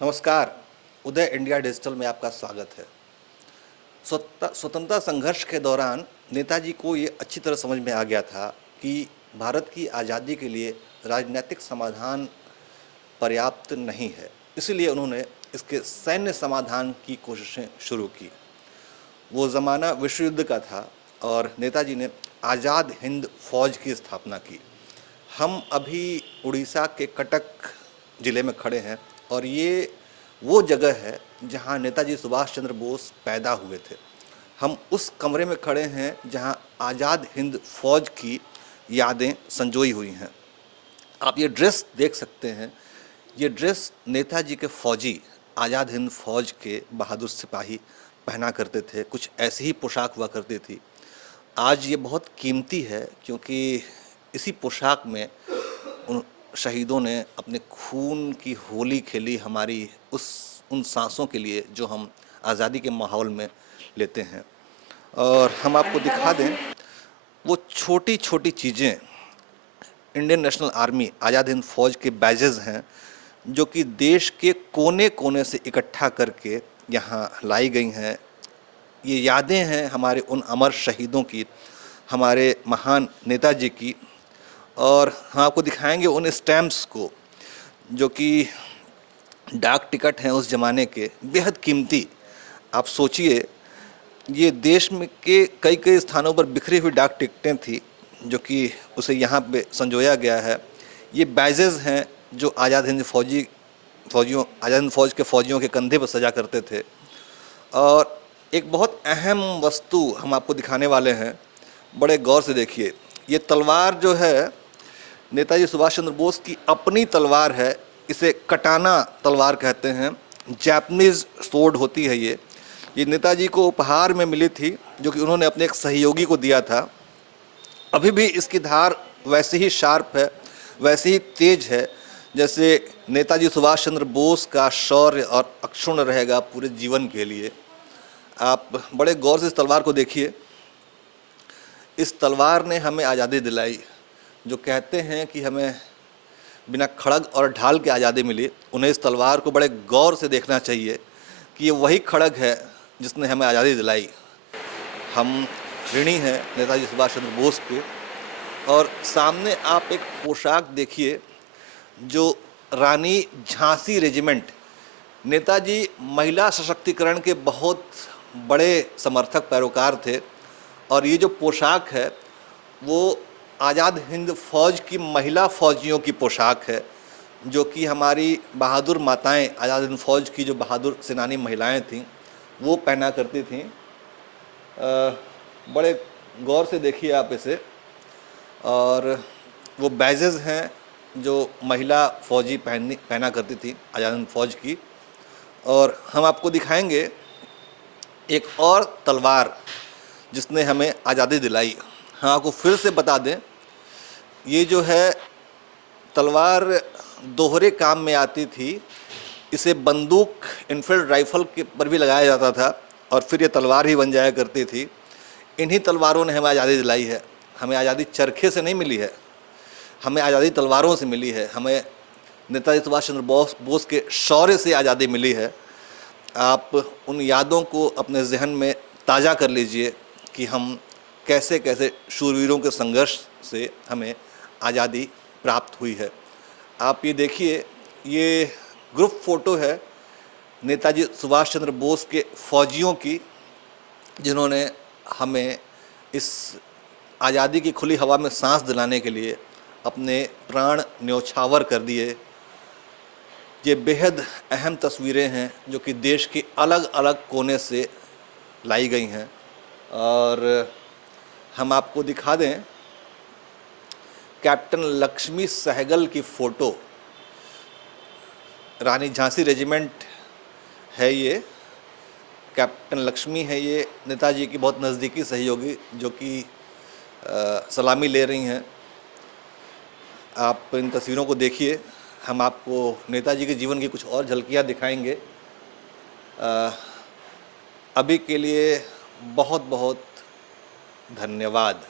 नमस्कार। उदय India digital में आपका स्वागत है। स्वतंत्रता संघर्ष के दौरान नेताजी को ये अच्छी तरह समझ में आ गया था कि भारत की आज़ादी के लिए राजनीतिक समाधान पर्याप्त नहीं है। इसलिए उन्होंने इसके सैन्य समाधान की कोशिशें शुरू की। वो ज़माना विश्व युद्ध का था और नेताजी ने आज़ाद हिंद फौज की स्थापना की। हम अभी उड़ीसा के कटक ज़िले में खड़े हैं और ये वो जगह है जहाँ नेताजी सुभाष चंद्र बोस पैदा हुए थे। हम उस कमरे में खड़े हैं जहाँ आज़ाद हिंद फौज की यादें संजोई हुई हैं। आप ये ड्रेस देख सकते हैं। ये ड्रेस नेताजी के फौजी आज़ाद हिंद फौज के बहादुर सिपाही पहना करते थे। कुछ ऐसी ही पोशाक हुआ करती थी। आज ये बहुत कीमती है क्योंकि इसी पोशाक में उन शहीदों ने अपने खून की होली खेली, हमारी उन सांसों के लिए जो हम आज़ादी के माहौल में लेते हैं। और हम आपको दिखा दें वो छोटी छोटी चीज़ें Indian national army Azad Hind फौज के बैजेज़ हैं जो कि देश के कोने कोने से इकट्ठा करके यहाँ लाई गई हैं। ये यादें हैं हमारे उन अमर शहीदों की, हमारे महान नेताजी की। और हम आपको दिखाएंगे उन स्टैम्प्स को जो कि डाक टिकट हैं उस ज़माने के, बेहद कीमती। आप सोचिए, ये देश में के कई कई स्थानों पर बिखरी हुई डाक टिकटें थी जो कि उसे यहाँ पे संजोया गया है। ये बैजेज़ हैं जो आज़ाद हिंद आज़ाद हिंद फौज के फौजियों के कंधे पर सजा करते थे। और एक बहुत अहम वस्तु हम आपको दिखाने वाले हैं, बड़े गौर से देखिए। ये तलवार जो है नेताजी सुभाष चंद्र बोस की अपनी तलवार है। इसे कटाना तलवार कहते हैं। जैपनीज़ स्वॉर्ड होती है ये नेताजी को उपहार में मिली थी जो कि उन्होंने अपने एक सहयोगी को दिया था। अभी भी इसकी धार वैसे ही शार्प है, वैसे ही तेज है जैसे नेताजी सुभाष चंद्र बोस का शौर्य और अक्षुण्ण रहेगा पूरे जीवन के लिए। आप बड़े गौर से इस तलवार को देखिए। इस तलवार ने हमें आज़ादी दिलाई। जो कहते हैं कि हमें बिना खड़ग और ढाल के आज़ादी मिली, उन्हें इस तलवार को बड़े गौर से देखना चाहिए कि ये वही खड़ग है जिसने हमें आज़ादी दिलाई। हम ऋणी हैं नेताजी सुभाष चंद्र बोस के। और सामने आप एक पोशाक देखिए जो रानी झांसी रेजिमेंट। नेताजी महिला सशक्तिकरण के बहुत बड़े समर्थक पैरोकार थे और ये जो पोशाक है वो आज़ाद हिंद फौज की महिला फौजियों की पोशाक है जो कि हमारी बहादुर माताएं, आज़ाद हिंद फौज की जो बहादुर सेनानी महिलाएं थीं वो पहना करती थीं। बड़े गौर से देखिए आप इसे। और वो बैजेज़ हैं जो महिला फौजी पहना करती थी आज़ाद हिंद फौज की। और हम आपको दिखाएंगे एक और तलवार जिसने हमें आज़ादी दिलाई। हाँ, आपको फिर से बता दें, ये जो है तलवार दोहरे काम में आती थी। इसे बंदूक इनफील्ड राइफल के पर भी लगाया जाता था और फिर ये तलवार ही बन जाया करती थी। इन्हीं तलवारों ने हमें आज़ादी दिलाई है। हमें आज़ादी चरखे से नहीं मिली है, हमें आज़ादी तलवारों से मिली है। हमें नेताजी सुभाष चंद्र बोस के शौर्य से आज़ादी मिली है। आप उन यादों को अपने जहन में ताज़ा कर लीजिए कि हम कैसे कैसे शूरवीरों के संघर्ष से हमें आज़ादी प्राप्त हुई है। आप ये देखिए, ये ग्रुप फ़ोटो है नेताजी सुभाष चंद्र बोस के फौजियों की जिन्होंने हमें इस आज़ादी की खुली हवा में सांस दिलाने के लिए अपने प्राण न्योछावर कर दिए। ये बेहद अहम तस्वीरें हैं जो कि देश के अलग अलग कोने से लाई गई हैं। और हम आपको दिखा दें कैप्टन लक्ष्मी सहगल की फ़ोटो। रानी झांसी रेजिमेंट है ये। कैप्टन लक्ष्मी है ये नेताजी की बहुत नज़दीकी सहयोगी जो कि सलामी ले रही हैं। आप इन तस्वीरों को देखिए। हम आपको नेताजी के जीवन की कुछ और झलकियाँ दिखाएंगे। अभी के लिए बहुत बहुत धन्यवाद।